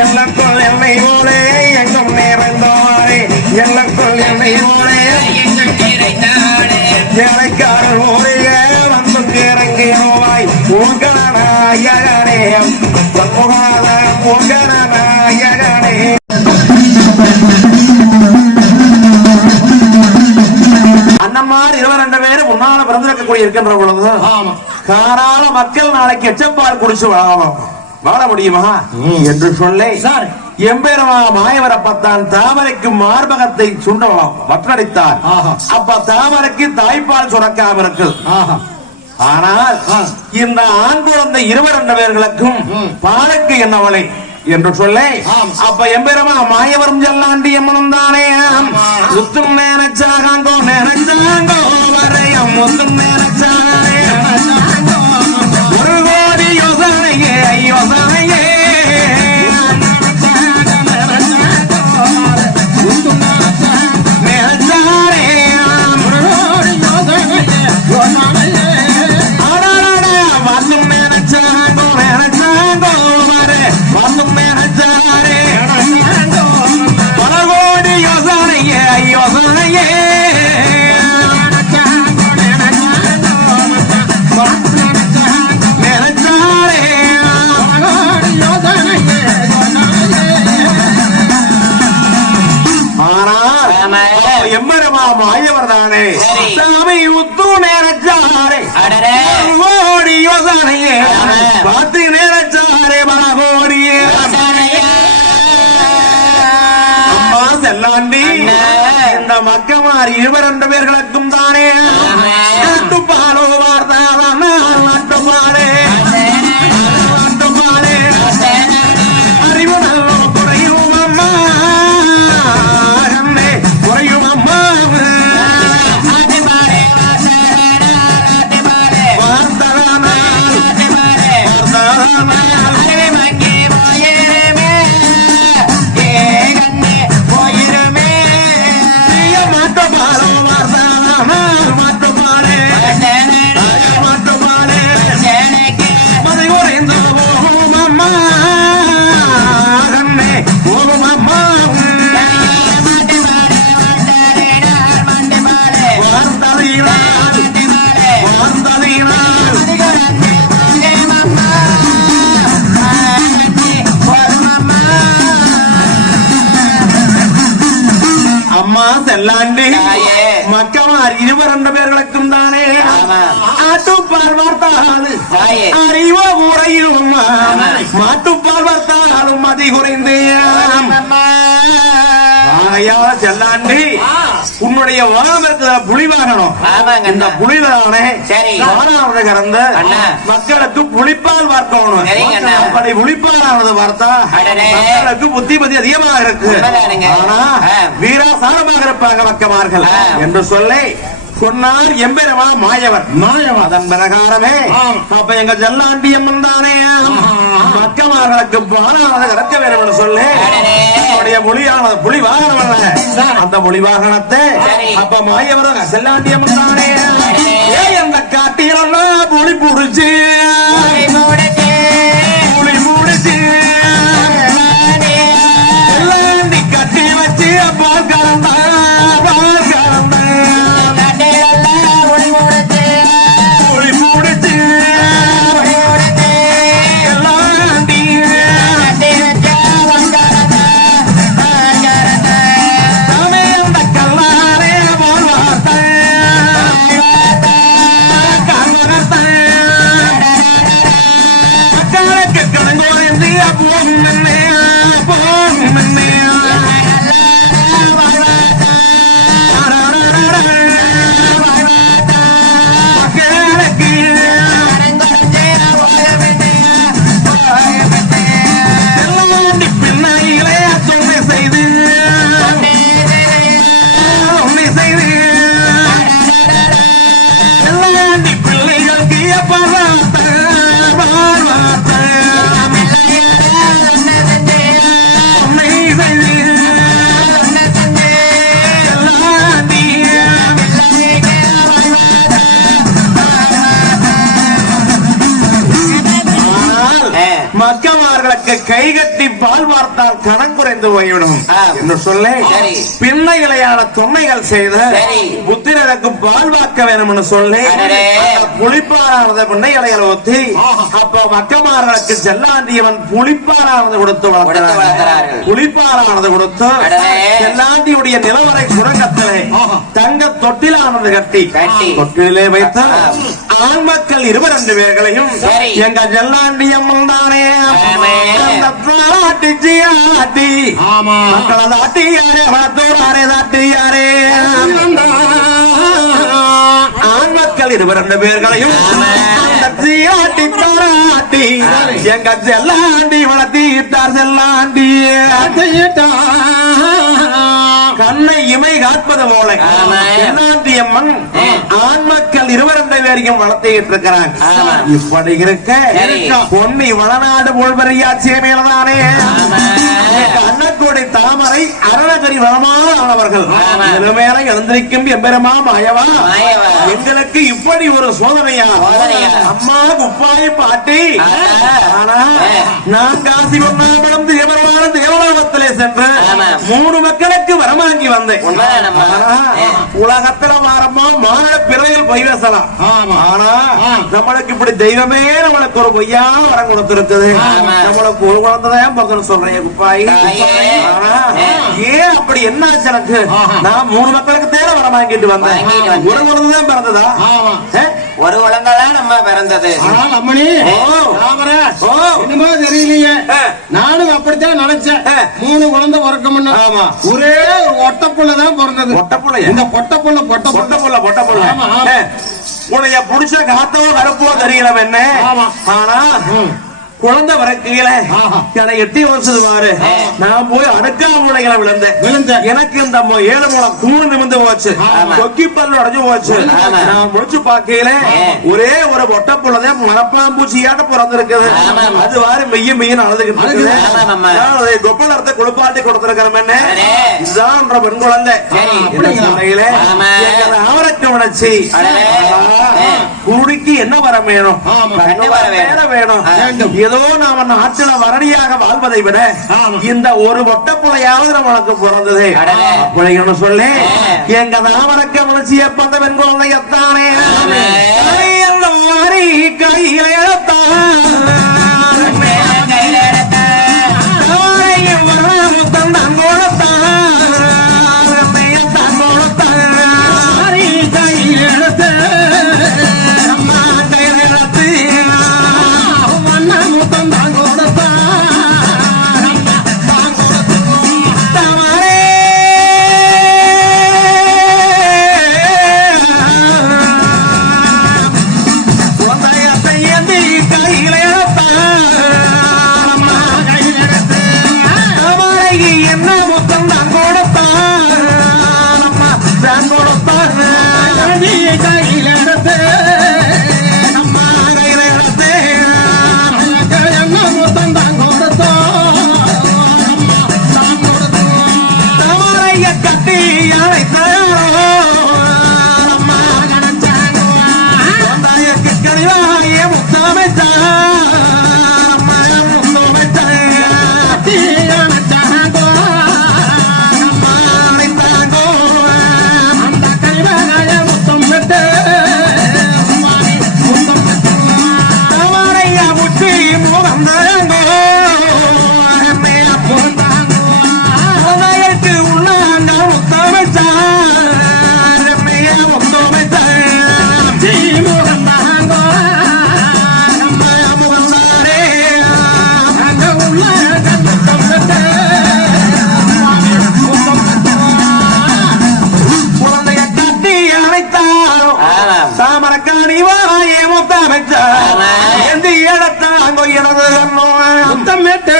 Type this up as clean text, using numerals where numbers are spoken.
எல்லக்குள் என்னை போலே எங்கும் நிறைந்தோரே எல்லக்குள் என்னை போலே எனக்காரர் ஓரைய வந்து இறங்கினோவாய் உங்கநாயகனே உங்கநாயகனே அண்ணம்மார் 22 பேரு முன்னால பிறந்திருக்கக்கூடிய இருக்கின்ற பொழுது காரால மக்கள் நாளைக்கு எச்சப்பால் குடிச்சு வாழ முடியுமா என்று சொல்ல எம்பெருமா மாயவரப்பத்தான் தாமரைக்கு மார்பகத்தை சுண்டலாம் வற்றடித்தார். அப்ப தாமரைக்கு தாய்ப்பால் சுரக்காம இருக்கு. ஆனால் இந்த ஆண் குழந்தை 22 பேர்களுக்கும் பாலுக்கு என்னவளை என்று சொல்ல அப்ப எம்பெருமா மாயவரம் செல்லாண்டி எம்மனும் தானே முத்தும் நினைச்சாங்கோ நினைச்சாங்கோ வரையம் முத்தும் நினைச்சானே ஒரு கோடி யோசனையே யோசனையே மாயவர்தானே சாமி உத்து நேரச்சாரே கோடி யோசனையே பார்த்து நேரச்சாரே பல கோடியே அம்மா செல்லாண்டி இந்த மக்கமார் 22 பேர்களுக்கும் தானே நாட்டுப்பாலோ வார்த்தாதான் நாட்டுப்பாலே நாட்டுப்பாலே அறிவு நல்லோ குறையும் அம்மா குறையும் அம்மா செல்லாண்டி மக்கமார் 22 பேர்களுக்கும் தானே ஆட்டுப்பால் வார்த்தாலும் அறிவோ குறையும் மாட்டுப்பால் வார்த்தாலும் மதி குறைந்து செல்லாண்டி உன்னுடைய வாகனத்துல புலி வாகனம் இந்த புலிதானே வாகனத்தை கறந்து மக்களுக்கு புலிப்பால் வார்க்கணும். அப்படி புலிப்பாலானது பார்த்தா மக்களுக்கு புத்திமதி அதிகமாக இருக்கு. ஆனா வீராசாரமாக இருப்பாங்க மக்கமார்கள் என்று சொல்லி சொன்னார் எம்பெருமா மாயவர். அதன் பிரகாரமே அப்ப எங்க ஜல்லாண்டி அம்மன் தானே மக்கமார்களுக்கு பாலானது கறக்க வேண்டும் என்று சொல்லி அவருடைய மொழியானது புலி வாகனம் அந்த மொழி வாகனத்தை அப்ப மாயவர் செல்லாண்டி அம்மன் தானே அந்த காட்டியெல்லாம் புலி புடிச்சு புலி முடிச்சு கட்டி வச்சு பால் கலந்தா பால் கலந்த மக்கமார்களுக்கு கைகட்டி பால் பார்த்தால் கணம் குறைந்து போய்விடும் என்று சொல்லி பிள்ளைகளையான தொன்மைகள் செய்து புத்திரருக்கு பால் வாக்க வேணும் என்று சொல்லி புளிப்பாரானது பிள்ளைகளை ஊத்தி அப்ப மக்கமார்களுக்கு செல்லாண்டியவன் புளிப்பாரானது கொடுத்து வளர்க்கிறார். புளிப்பாரானது கொடுத்து செல்லாண்டியுடைய நிலவரை சுரங்கத்திலே தங்க தொட்டிலானது கட்டி தொட்டிலே வைத்து ஆண் மக்கள் 22 பேர்களையும் எங்க செல்லாண்டி அம்மன் தானே ஆட்டி மக்களை தாட்டி யாரே வளர்த்தோராரே தாட்டி யாரே ஆண் மக்கள் 22 பேர்களையும் ஆட்டி தாராட்டி எங்க செல்லாண்டி வளர்த்திட்டார். செல்லாண்டி கண்ணை இமை காப்பது போல செல்லாண்டி அம்மன் ஆண் மக்கள் 22 பேரையும் வளர்த்திட்டு இருக்கிறாங்க. இப்படி இருக்க பொன்னி வளநாடு போல்வரையாட்சிய மேலதானே அன்னக்கோடை தாமரை அருணகிரி வளமானவர்கள் மேல எழுந்திருக்கும் எம்பெருமா மாயவா எங்களுக்கு இப்படி ஒரு சோதனையா அம்மா குப்பாய் பாட்டி. ஆனா நான் காசி ஒன்னாமடம் தேவரமான தேவலோகத்திலே சென்று 3 மக்களுக்கு வரமாங்கி வந்தேன். உலகத்துல வாரமா மாநில பிறவையில் பொய் பேசலாம். ஆனா நம்மளுக்கு இப்படி தெய்வமே நம்மளுக்கு ஒரு பொய்யா வரம் கொடுத்திருக்குது. நம்மளுக்கு ஒரு குழந்தைதான் பிறந்தன்னு சொல்றேன் குப்பாய். ஏன் அப்படி என்ன ஆச்சு எனக்கு? நான் 3 மக்களுக்கு தேவை வரம் வாங்கிட்டு வந்தேன். ஒரு குழந்தைதான் பிறந்ததா? ஒரு குழந்தை தான் நம்ம பிறந்தது. என்னமோ தெரியலையே, நானும் அப்படித்தான் நினைச்சேன். 3 குழந்தை பிறக்கமுன்னா ஒரே ஒட்டப்புள்ளதான் பிறந்தது. ஒட்டப்புள்ள இந்த பொட்டப்புள்ள பொட்டப்புள்ள உடைய புடிச்ச காத்தோ கருப்போ தெரியல என்ன. ஆனா குழந்தை வரக்கையில எனக்கு 8 வருஷத்து பாரு நான் போய் அடுக்கா மூளைகளை விழுந்தேன். எனக்கு இந்த 7 மூலம் கூணு நிமிந்து போச்சு, கொக்கி பல்லு அடைஞ்சு போச்சு. நான் முடிச்சு பார்க்கையில ஒரே ஒரு ஒட்டப்புள்ளதே மரப்பாம்பூச்சியாட்ட பிறந்திருக்குது. அது வாரு மெய்ய மெய்யன்னு அழுதுகிட்டு இருக்குது. கொப்பளத்தை குளிப்பாட்டி கொடுத்திருக்கிறேன். இதுதான் பெண் குழந்தை. அவரக்கு உணர்ச்சி குடிக்கு என்ன வர வேணும்? வேணும். ஏதோ நாம நாட்டில வரணியாக வாழ்வதை விட இந்த ஒரு ஒட்டப்புலையாவது நம்மளுக்கு பிறந்தது அப்படின்னு சொல்லி எங்க தாமரக்க முயற்சி எப்பந்த பெண் குழந்தை எத்தானே மாறி கையில முத்தமிட்டு